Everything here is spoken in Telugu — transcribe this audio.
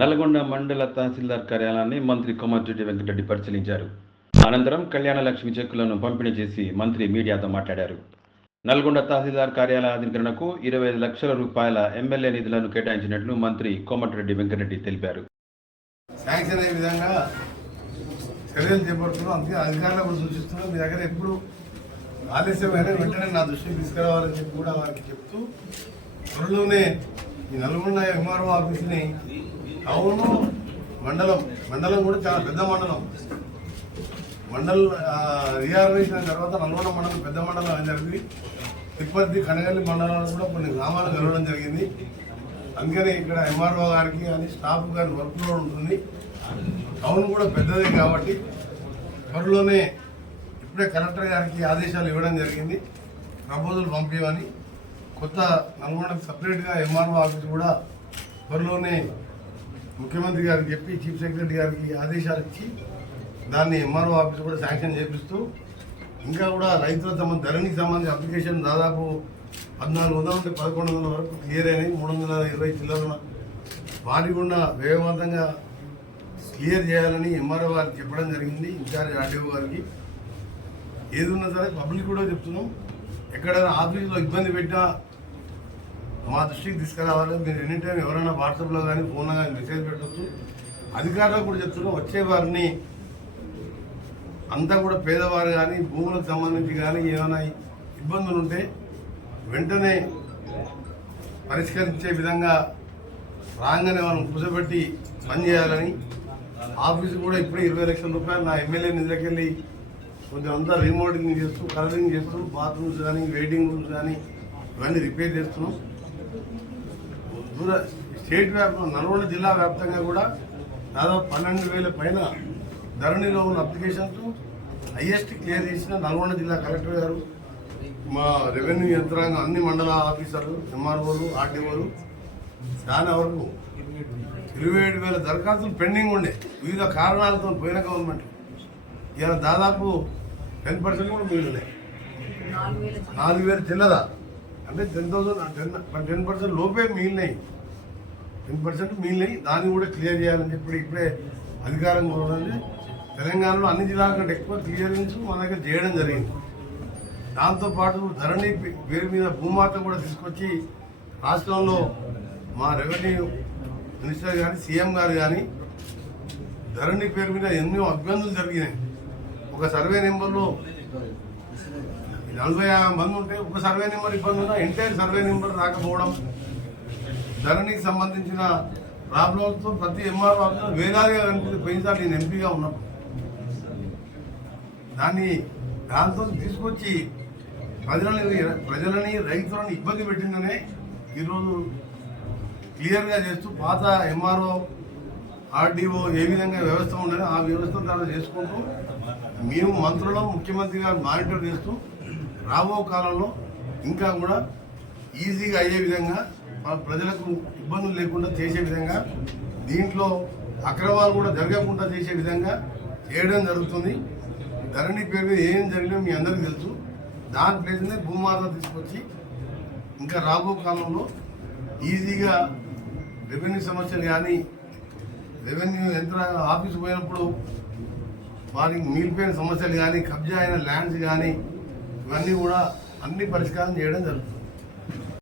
నల్గొండ మండల తహసీల్దార్ కార్యాలయాన్ని మంత్రి కోమటిరెడ్డి వెంకటరెడ్డి పరిశీలించారు. అనంతరం కళ్యాణ లక్ష్మి చెక్కులను పంపిణీ చేసి మంత్రి మీడియాతో మాట్లాడారు. నల్గొండ తహసీల్దార్ కార్యాలయ ఆధునీకరణకు 25 లక్షల రూపాయల ఎమ్మెల్యే నిధులను కేటాయించినట్లు మంత్రి కోమటిరెడ్డి వెంకటరెడ్డి తెలిపారు. శాంక్షన్ అయ్యే విధంగా చర్యలు చేపడుతున్నాం. అందుకే అధికారులకు సూచిస్తున్నాం. మీ దగ్గర ఎప్పుడు ఆలస్యమైన వెంటనే నా దృష్టికి తీసుకురావాలని చెప్పి కూడా వారికి చెప్తూ త్వరలోనే ఈ నల్గొండ ఎంఆర్ఓ ఆఫీస్ని టౌన్ మండలం కూడా చాలా పెద్ద మండలం రీఆర్గనైజేషన్ అయిన తర్వాత నల్గొండ మండలం పెద్ద మండలం అని జరిగింది. తిప్పర్తి కనగల్లి మండలాలు కూడా కొన్ని గ్రామాలు కలవడం జరిగింది. అందుకని ఇక్కడ ఎంఆర్ఓ గారికి కానీ స్టాఫ్ గారి వర్క్ లోడ్ ఉంటుంది. టౌన్ కూడా పెద్దదే కాబట్టి త్వరలోనే ఇప్పుడే కలెక్టర్ గారికి ఆదేశాలు ఇవ్వడం జరిగింది. ప్రపోజల్ పంపించమని కొత్త నల్గొండకు సపరేట్గా ఎంఆర్ఓ ఆఫీస్ కూడా త్వరలోనే ముఖ్యమంత్రి గారికి చెప్పి చీఫ్ సెక్రటరీ గారికి ఆదేశాలు ఇచ్చి దాన్ని ఎంఆర్ఓ ఆఫీస్ కూడా శాంక్షన్ చేపిస్తూ ఇంకా కూడా రైతుల ధరణికి సంబంధించి అప్లికేషన్ దాదాపు 1400 నుండి 1100 వరకు క్లియర్ అయినాయి. 320 చిల్లర వాటి కూడా వేగవంతంగా క్లియర్ చేయాలని ఎంఆర్ఓ గారికి చెప్పడం జరిగింది. ఇన్ఛార్జ్ ఆర్డీఓ గారికి ఏది ఉన్నా సరే పబ్లిక్ కూడా చెప్తున్నాం. ఎక్కడైనా ఆఫీసులో ఇబ్బంది పెట్టినా మా దృష్టికి తీసుకురావాలి. మీరు ఎనీ టైం ఎవరైనా వాట్సాప్లో కానీ ఫోన్లో కానీ మెసేజ్ పెట్టవచ్చు. అధికారులకు కూడా చెప్తున్నాం. వచ్చే వారిని అంతా కూడా పేదవారు కానీ భూములకు సంబంధించి కానీ ఏమైనా ఇబ్బందులు ఉంటే వెంటనే పరిష్కరించే విధంగా రాగానే మనం కూర్చోబెట్టి పనిచేయాలని ఆఫీసు కూడా ఇప్పుడే 20 లక్షల రూపాయలు నా ఎమ్మెల్యే నిధులకెళ్ళి కొంచెం అంతా రీమోడలింగ్ చేస్తూ కలరింగ్ చేస్తూ బాత్రూమ్స్ కానీ వెయిటింగ్ రూమ్స్ కానీ ఇవన్నీ రిపేర్ చేస్తున్నాం. స్టేట్ వ్యాప్తంగా నల్గొండ జిల్లా వ్యాప్తంగా కూడా దాదాపు 12,000 పైన ధరణిలో ఉన్న అప్లికేషన్స్ హైయెస్ట్ క్లియర్ చేసిన నల్గొండ జిల్లా కలెక్టర్ గారు, మా రెవెన్యూ యంత్రాంగం, అన్ని మండల ఆఫీసర్లు, ఎంఆర్ఓలు, ఆర్డీఓలు చాలా వరకు 27,000 దరఖాస్తులు పెండింగ్ ఉండే వివిధ కారణాలతో పోయిన గవర్నమెంట్. ఇలా దాదాపు 10% కూడా మిగిలినాయి. 4,000 చిల్లదా అంటే 10% లోపే మిగిలినాయి. 10% మిగిలినాయి. దాన్ని కూడా క్లియర్ చేయాలని చెప్పి ఇప్పుడే అధికారం కోరాలి. తెలంగాణలో అన్ని జిల్లాల కంటే ఎక్కువ క్లియరెన్స్ మన దగ్గర చేయడం జరిగింది. దాంతోపాటు ధరణి పేరు మీద భూమాత కూడా తీసుకొచ్చి రాష్ట్రంలో మా రెవెన్యూ మినిస్టర్ కానీ సీఎం గారు కానీ ధరణి పేరు మీద ఎన్నో ఇబ్బందులు జరిగినాయి. ఒక సర్వే నెంబర్లో 40 మంది ఉంటే ఒక సర్వే నెంబర్ ఇబ్బంది ఉన్నా ఎంటైర్ సర్వే నెంబర్ రాకపోవడం, ధరణికి సంబంధించిన ప్రాబ్లంతో ప్రతి ఎంఆర్ఓ ఆఫీసులో వేలాదిగా కనిపిస్తుంది. పోయినసారి నేను ఎంపీగా ఉన్నప్పుడు దాంతో తీసుకొచ్చి ప్రజలని రైతులను ఇబ్బంది పెట్టిందనే ఈరోజు క్లియర్గా చేస్తూ పాత ఎంఆర్ఓ ఆర్డీఓ ఏ విధంగా వ్యవస్థ ఉండాలి ఆ వ్యవస్థ ద్వారా చేసుకుంటూ మేము మంత్రులు ముఖ్యమంత్రి గారు మానిటర్ చేస్తూ రాబో కాలంలో ఇంకా కూడా ఈజీగా అయ్యే విధంగా ప్రజలకు ఇబ్బందులు లేకుండా చేసే విధంగా దీంట్లో అక్రమాలు కూడా జరగకుండా చేసే విధంగా చేయడం జరుగుతుంది. ధరణి పేరు మీద ఏం జరిగినా మీ అందరికీ తెలుసు. దాని ప్లేస్నే భూమాత తీసుకొచ్చి ఇంకా రాబో కాలంలో ఈజీగా రెవెన్యూ సమస్యలు కానీ రెవెన్యూ యంత్రాంగ ఆఫీసు పోయినప్పుడు వారికి మిగిలిపోయిన సమస్యలు కానీ కబ్జా అయిన ల్యాండ్స్ కానీ ఇవన్నీ కూడా అన్ని పరిష్కారం చేయడం జరుగుతుంది.